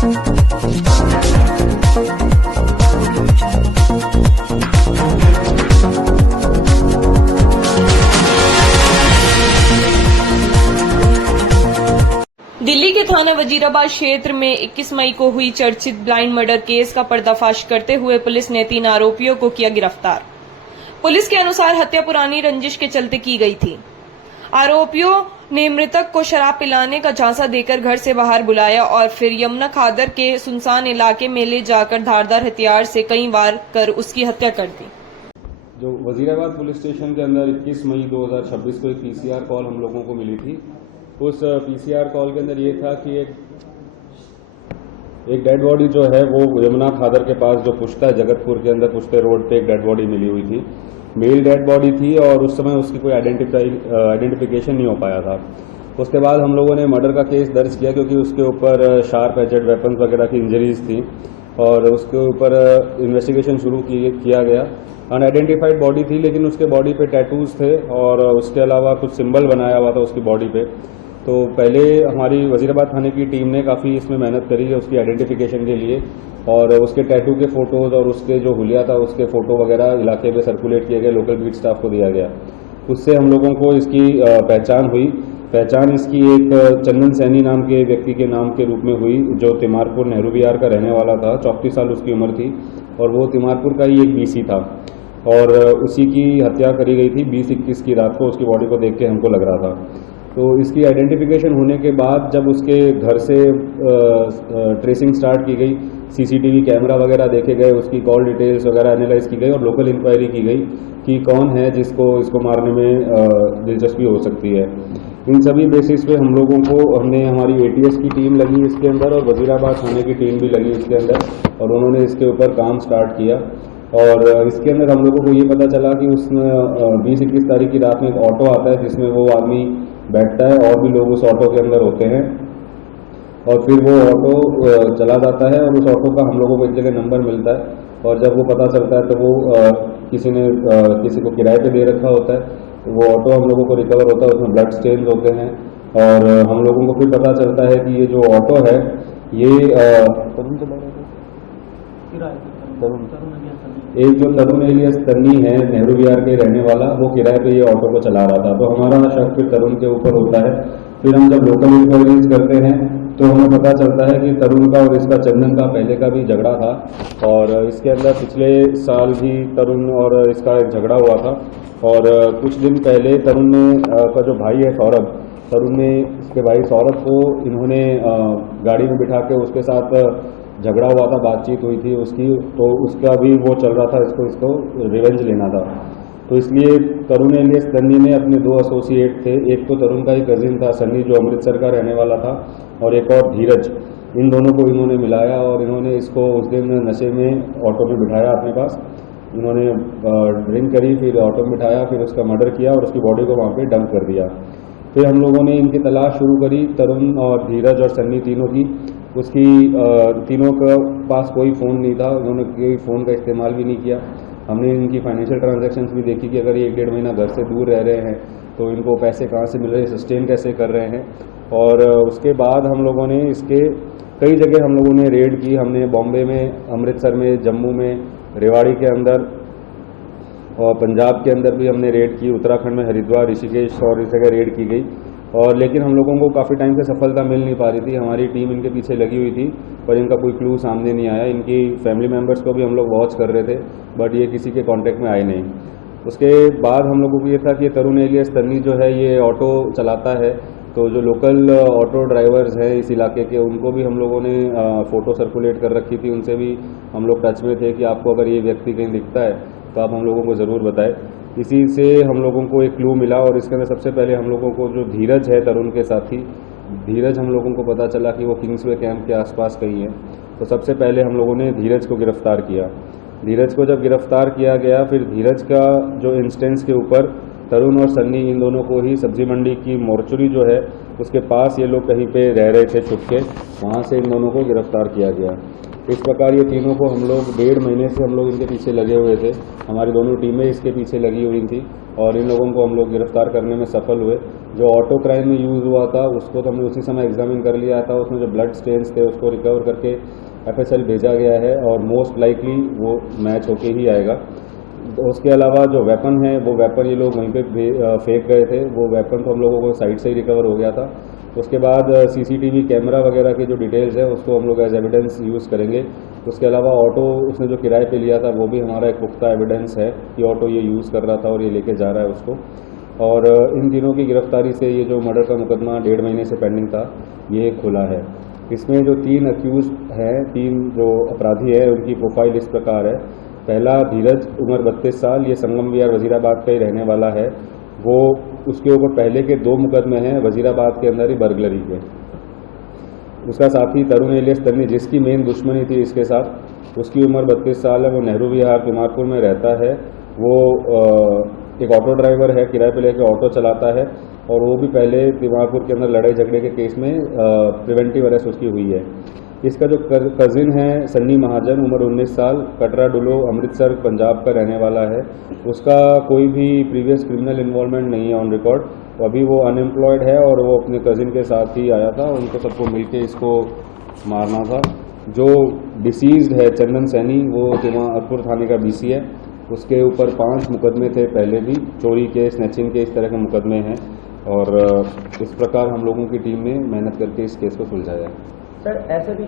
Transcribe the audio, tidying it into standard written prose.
दिल्ली के थाना वजीराबाद क्षेत्र में 21 मई को हुई चर्चित ब्लाइंड मर्डर केस का पर्दाफाश करते हुए पुलिस ने 3 आरोपियों को किया गिरफ्तार। पुलिस के अनुसार हत्या पुरानी रंजिश के चलते की गई थी। आरोपियों ने मृतक को शराब पिलाने का झांसा देकर घर से बाहर बुलाया और फिर यमुना खादर के सुनसान इलाके में ले जाकर धारदार हथियार से कई वार कर उसकी हत्या कर दी। जो वजीराबाद पुलिस स्टेशन के अंदर 21 मई 2026 को एक पीसीआर कॉल हम लोगों को मिली थी। उस पीसीआर कॉल के अंदर ये था कि एक डेड बॉडी जो है वो यमुना खादर के पास जो पुश्ता है जगतपुर के अंदर पुश्ते रोड पे एक डेड बॉडी मिली हुई थी। मेल डेड बॉडी थी और उस समय उसकी कोई आइडेंटिफिकेशन नहीं हो पाया था। उसके बाद हम लोगों ने मर्डर का केस दर्ज किया क्योंकि उसके ऊपर शार्प एजेड वेपन्स वगैरह की इंजरीज थी और उसके ऊपर इन्वेस्टिगेशन शुरू किया गया। अनआइडेंटिफाइड बॉडी थी लेकिन उसके बॉडी पे टैटूज थे और उसके अलावा कुछ सिंबल बनाया हुआ था उसकी बॉडी पे। तो पहले हमारी वजीराबाद थाने की टीम ने काफ़ी इसमें मेहनत करी है उसकी आइडेंटिफिकेशन के लिए और उसके टैटू के फोटोज़ और उसके जो हुलिया था उसके फ़ोटो वगैरह इलाके में सर्कुलेट किए गए, लोकल बीट स्टाफ को दिया गया। उससे हम लोगों को इसकी पहचान हुई। पहचान इसकी एक चंदन सैनी नाम के व्यक्ति के नाम के रूप में हुई जो तिमारपुर नेहरू विहार का रहने वाला था। 34 साल उसकी उम्र थी और वो तिमारपुर का ही एक बीसी था और उसी की हत्या करी गई थी 20-21 की रात को। उसकी बॉडी को देख के हमको लग रहा था। तो इसकी आइडेंटिफिकेशन होने के बाद जब उसके घर से ट्रेसिंग स्टार्ट की गई, सीसीटीवी कैमरा वगैरह देखे गए, उसकी कॉल डिटेल्स वगैरह एनालाइज की गई और लोकल इंक्वायरी की गई कि कौन है जिसको इसको मारने में दिलचस्पी हो सकती है। इन सभी बेसिस पे हम लोगों को हमारी एटीएस की टीम लगी इसके अंदर और वजीराबाद थाने की टीम भी लगी इसके अंदर और उन्होंने इसके ऊपर काम स्टार्ट किया। और इसके अंदर हम लोगों को ये पता चला कि उसमें 20-21 तारीख की रात में एक ऑटो आता है जिसमें वो आदमी बैठता है और भी लोग उस ऑटो के अंदर होते हैं और फिर वो ऑटो चला जाता है और उस ऑटो का हम लोगों को एक जगह नंबर मिलता है और जब वो पता चलता है तो वो किसी को किराए पे दे रखा होता है। तो वो ऑटो हम लोगों को रिकवर होता है, उसमें ब्लड स्टेन्स होते हैं और हम लोगों को फिर पता चलता है कि ये जो ऑटो है ये एक जो तरुण एलियस तन्नी है नेहरू विहार के रहने वाला, वो किराए पे ये ऑटो को चला रहा था। तो हमारा शक फिर तरुण के ऊपर होता है। फिर हम जब लोकल इंक्वायरीज करते हैं तो हमें पता चलता है कि तरुण का और इसका चंदन का पहले का भी झगड़ा था और इसके अंदर पिछले साल भी तरुण और इसका एक झगड़ा हुआ था। और कुछ दिन पहले तरुण का जो भाई है सौरभ, तरुण ने इसके भाई सौरभ को इन्होंने गाड़ी में बिठा के उसके साथ झगड़ा हुआ था, बातचीत हुई थी उसकी, तो उसका भी वो चल रहा था, इसको रिवेंज लेना था। तो इसलिए तरुण एलियस तन्नी ने अपने 2 एसोसिएट थे, एक तो तरुण का ही कजिन था सन्नी जो अमृतसर का रहने वाला था और एक और धीरज, इन दोनों को इन्होंने मिलाया और इन्होंने इसको उस दिन नशे में ऑटो में बिठाया अपने पास। इन्होंने ड्रिंक करी, फिर ऑटो में बिठाया, फिर उसका मर्डर किया और उसकी बॉडी को वहाँ पर डंप कर दिया। फिर हम लोगों ने इनकी तलाश शुरू करी, तरुण और धीरज और सन्नी तीनों की। उसकी तीनों के पास कोई फ़ोन नहीं था, उन्होंने कोई फ़ोन का इस्तेमाल भी नहीं किया। हमने इनकी फाइनेंशियल ट्रांजैक्शंस भी देखी कि अगर ये 1-1.5 महीना घर से दूर रह रहे हैं तो इनको पैसे कहाँ से मिल रहे हैं, सस्टेन कैसे कर रहे हैं। और उसके बाद हम लोगों ने इसके कई जगह हम लोगों ने रेड की। हमने बॉम्बे में, अमृतसर में, जम्मू में, रेवाड़ी के अंदर और पंजाब के अंदर भी हमने रेड की। उत्तराखंड में हरिद्वार, ऋषिकेश और इस जगह रेड की गई और लेकिन हम लोगों को काफ़ी टाइम से सफलता मिल नहीं पा रही थी। हमारी टीम इनके पीछे लगी हुई थी पर इनका कोई क्लू सामने नहीं आया। इनकी फैमिली मेम्बर्स को भी हम लोग वॉच कर रहे थे बट ये किसी के कांटेक्ट में आए नहीं। उसके बाद हम लोगों को ये था कि तरुण एलियस तन्नी जो है ये ऑटो चलाता है, तो जो लोकल ऑटो ड्राइवर्स हैं इस इलाके के उनको भी हम लोगों ने फ़ोटो सर्कुलेट कर रखी थी। उनसे भी हम लोग टच में थे कि आपको अगर ये व्यक्ति कहीं दिखता है तो आप हम लोगों को ज़रूर बताएं। इसी से हम लोगों को एक क्लू मिला और इसके अंदर सबसे पहले हम लोगों को जो धीरज है तरुण के साथी, धीरज हम लोगों को पता चला कि वो किंग्सवे कैंप के आसपास कहीं है। तो सबसे पहले हम लोगों ने धीरज को गिरफ्तार किया। धीरज को जब गिरफ्तार किया गया फिर धीरज का जो इंस्टेंस के ऊपर तरुण और सन्नी इन दोनों को ही सब्जी मंडी की मोर्चरी जो है उसके पास ये लोग कहीं पे रह रहे थे छुप के, वहाँ से इन दोनों को गिरफ्तार किया गया। इस प्रकार ये तीनों को हम लोग 1.5 महीने से हम लोग इनके पीछे लगे हुए थे। हमारी दोनों टीमें इसके पीछे लगी हुई थी और इन लोगों को हम लोग गिरफ्तार करने में सफल हुए जो ऑटो क्राइम में यूज़ हुआ था उसको तो हमने उसी समय एग्जामिन कर लिया था। उसमें जो ब्लड स्टेन्स थे उसको रिकवर करके FSL भेजा गया है और मोस्ट लाइकली वो मैच होके ही आएगा। तो उसके अलावा जो वेपन है वो वेपन ये लोग वहीं पे फेंक गए थे, वो वेपन तो हम लोगों को साइड से ही रिकवर हो गया था। उसके बाद CCTV कैमरा वगैरह की जो डिटेल्स है उसको हम लोग एज एविडेंस यूज़ करेंगे। उसके अलावा ऑटो उसने जो किराए पे लिया था वो भी हमारा एक पुख्ता एविडेंस है कि ऑटो ये यूज़ कर रहा था और ये लेके जा रहा है उसको। और इन तीनों की गिरफ्तारी से ये जो मर्डर का मुकदमा 1.5 महीने से पेंडिंग था ये खुला है। इसमें जो 3 अक्यूज हैं, 3 जो अपराधी है उनकी प्रोफाइल इस प्रकार है। पहला धीरज, उम्र 32 साल, ये संगम विहार वजीराबाद का ही रहने वाला है। वो उसके ऊपर पहले के 2 मुकदमे हैं वजीराबाद के अंदर ही बर्गलरी के। उसका साथी तरुण एलियस तन्नी, जिसकी मेन दुश्मनी थी इसके साथ, उसकी उम्र 32 साल है, वो नेहरू विहार तिमारपुर में रहता है। वो एक ऑटो ड्राइवर है, किराए पे लेकर ऑटो चलाता है और वो भी पहले तिमारपुर के अंदर लड़ाई झगड़े के केस में प्रिवेंटिव अरेस्ट उसकी हुई है। इसका जो कजिन है सन्नी महाजन, उम्र 19 साल, कटरा डुलो अमृतसर पंजाब का रहने वाला है। उसका कोई भी प्रीवियस क्रिमिनल इन्वॉल्वमेंट नहीं है ऑन रिकॉर्ड। तो अभी वो अनएम्प्लॉयड है और वो अपने कजिन के साथ ही आया था, उनको सबको मिलके इसको मारना था। जो डिसीज्ड है चंदन सैनी, वो तिमारपुर थाने का BC है। उसके ऊपर 5 मुकदमे थे पहले भी, चोरी के, स्नैचिंग के, इस तरह के मुकदमे हैं और इस प्रकार हम लोगों की टीम ने मेहनत करके इस केस को सुलझाया है। सर ऐसे भी